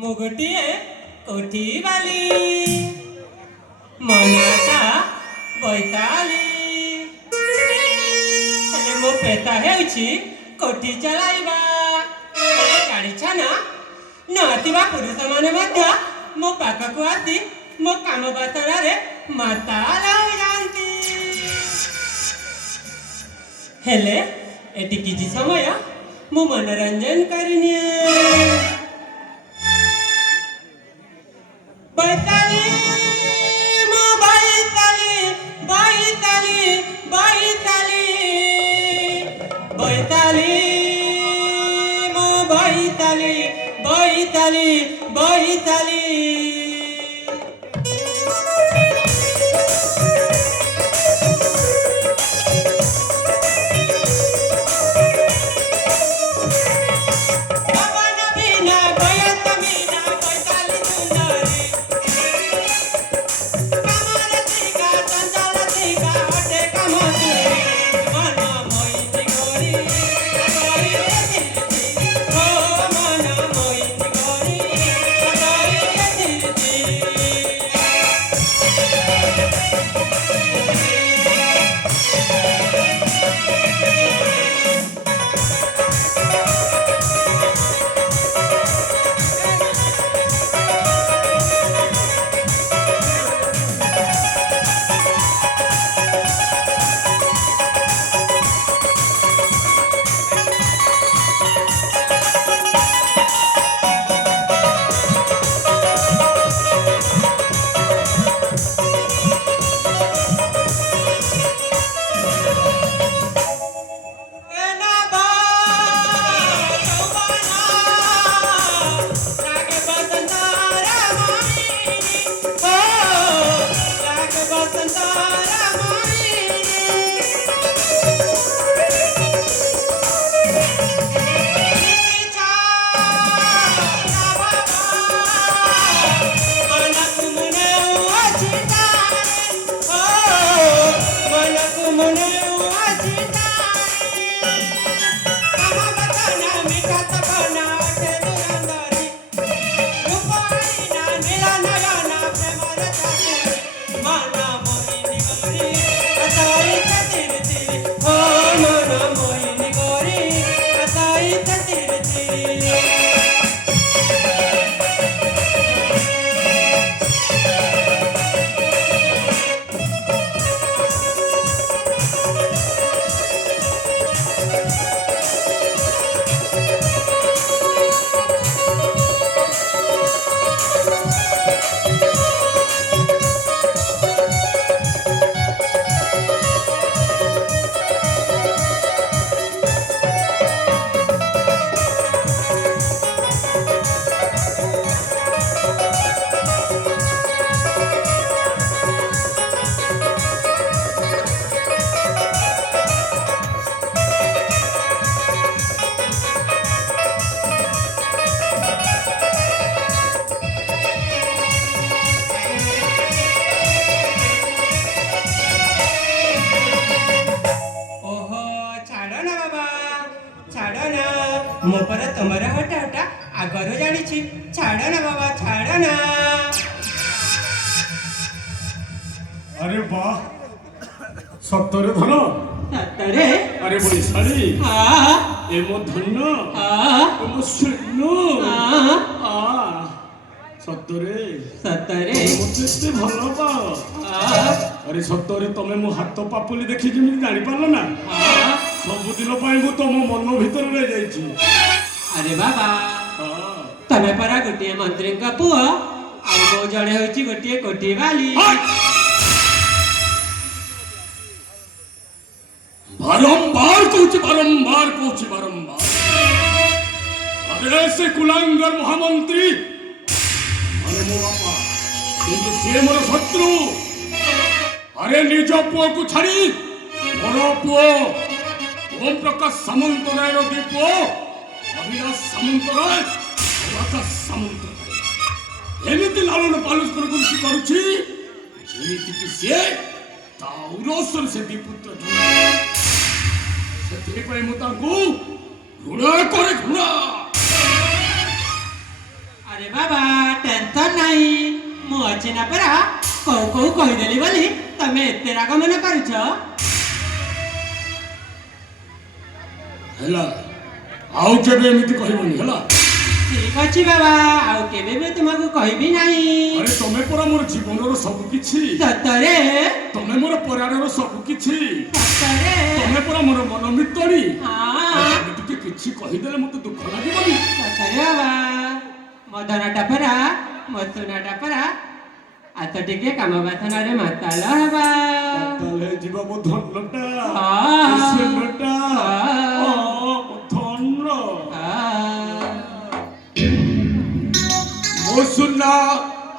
मुगटिए कोठी वाली मनाता बैताली हेले मो पेता हेउछि कोठी चलाइबा हेले जानिछा ना नातिबा पुरुष माने मध्य मो पाखकु आसी मो काम बातरारे माताल हो जानती हेले एटी किछि समय मो मनोरंजन करिनिए बैताली मो बैताली बैताली बैताली बैताली मो बैताली बैताली बैताली मो पर तुम्हारा हटा हटा आगर जानी छाड़ ना बाबा छाड़ ना। अरे वाह सत्तरे धन सत्तरे अरे बड़ी साड़ी ए मो धन ए मो स्वर्ण सत्तरे सत्तरे मते भल पाओ अरे सत्तरे तमे मो हाथ पापुली देखि जिमि जानि पारलो ना सबुदिन पाई मु तुम मन भीतर रह जाइछि। अरे बाबा तमे परा गोटे मंत्री का पुआ आ मो जड़े होची गोटे कोठी वाली बारंबार कहूँ बारंबार अरे से कुलांगर महामंत्री अरे मो बापा किंतु से मोर शत्रु अरे निज पुओ को छाड़ी मोर पुओ ओम प्रकाश सामंतरायर दीप अविनाश ସାମନ୍ତରାୟ ପ୍ରକାଶ ସାମନ୍ତରାୟ ଏମିତି ଲାଳନ ପାଲନ କରୁଛି ଯେମିତିକି ସିଏ ତା ଔରସରେ ସେ ଦ୍ୱିପୁତ୍ର ଜନ୍ମ। ସେଥିପାଇଁ ମୁଁ ତାଙ୍କୁ ଘୃଣା କରେ ଘୃଣା। ଆରେ ବାବା ଟେନସନ୍ ନାହିଁ, ମୁଁ ଅଛି ନା ପରା। କୋଉ କହିଦେଲି ବୋଲି ତମେ ଏତେ ରାଗ ମନେ କରୁଛ? ହେଲା ଆଉ କେବେ ଏମିତି କହିବନି ହେଲା। ଠିକ ଅଛି ବାବା, ଆଉ କେବେ ବି ତୁମକୁ କହିବି ନାହିଁ। ଆରେ ତମେ ପରା ମୋର ଜୀବନର ସବୁ କିଛି। ସତରେ? ତମେ ମୋର ପରିବାରର ସବୁ କିଛି। ସତରେ? ତମେ ପରା ମୋର ମନ ଭିତରି। ହଁ। ତମେ ଟିକେ କିଛି କହିଦେଲେ ମତେ ଦୁଃଖ ଲାଗିବନି। ସତରେ ବାବା, ମୋ ଧନଟା ପରା, ମୋ ସୁନାଟା ପରା। ଆସ ଟିକେ କାମ ବାସନାରେ ମାତାଲ ହେବା। ତାହେଲେ ଯିବା ମୋ ଧନଟା, ହଁ। ସୁନାଟା, ମୋ ଧନ। ମୋ ସୁନା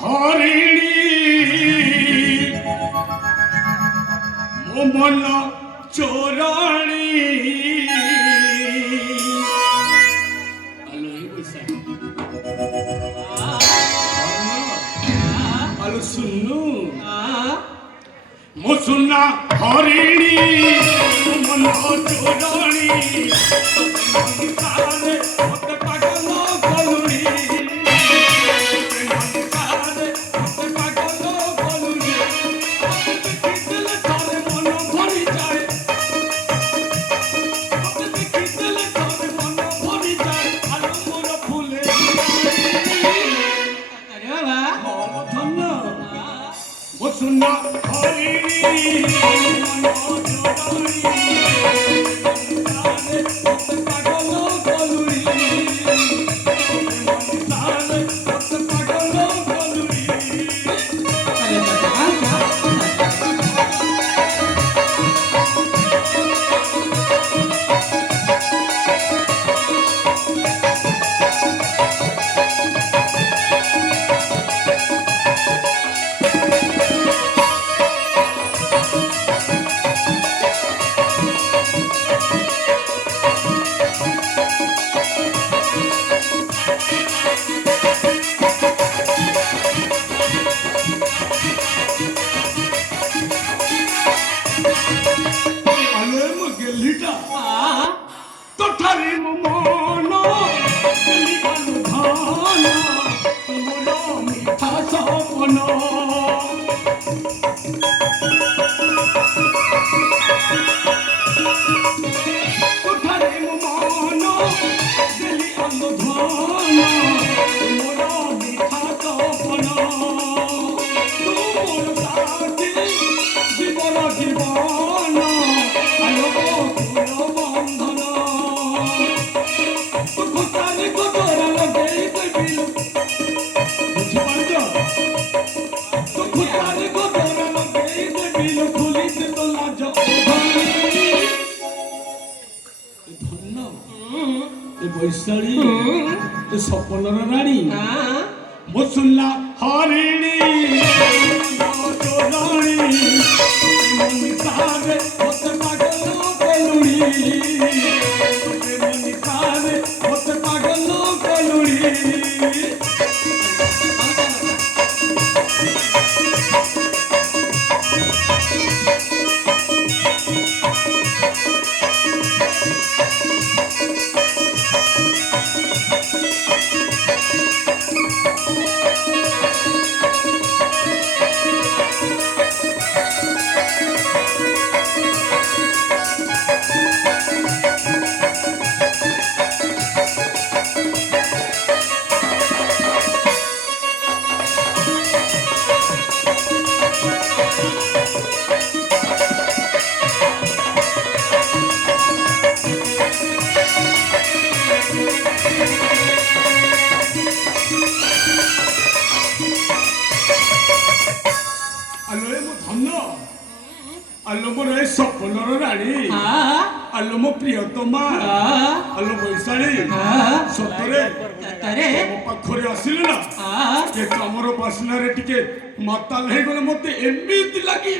ହରିଣୀ ମୋ ମନ ଚୋରାଣୀ। ଆଲୋ ବୈଶାଖୀ ଆଲୋ ସୁନୁ ମୋ ସୁନା ହରିଣୀ ମୋ ମନ ଚୋରାଣୀ ମତେ ପାଗଳ କଲୁଣି। सुना वैशाली सपनर राणी मो सुनला हरिणी आलो मोर सपनर राणी आलो मो प्रियतमा आलो वैशाली सतरे मो पाखरे आसिले ना के कमर बासना रे टिके माताल हे गले मते एमिति लागी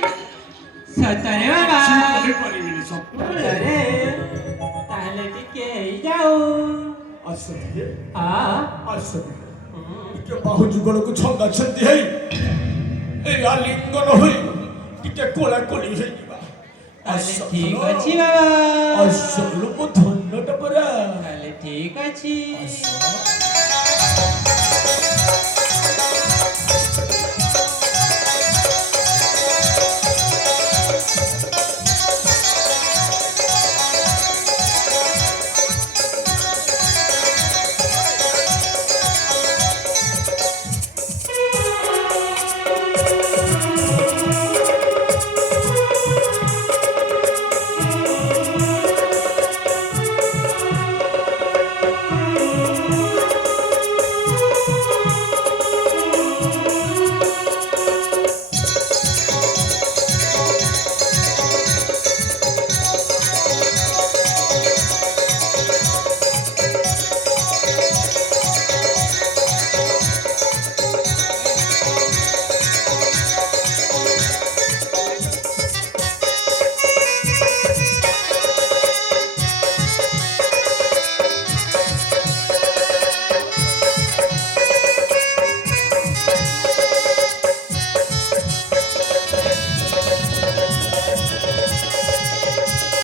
सतरे बाबा कहि परिबिनी सतरे ताहले टिके जाओ ଆସ ଟିକେ ଆ ଆସ ଟିକେ ବାହୁ ଯୁଗଳକୁ ଛନ୍ଦା ଛନ୍ଦି ହେଇ ଏଇ ଆଲିଙ୍ଗନ ହୋଇ ଟିକେ କୋଳା କୋଳି ହେଇଯିବା। ତାହେଲେ ଠିକ ଅଛି ବାବା। ଆସ ଲୋକ ଧନ୍ୟଟା ପରା। ତାହେଲେ ଠିକ ଅଛି। ଆସ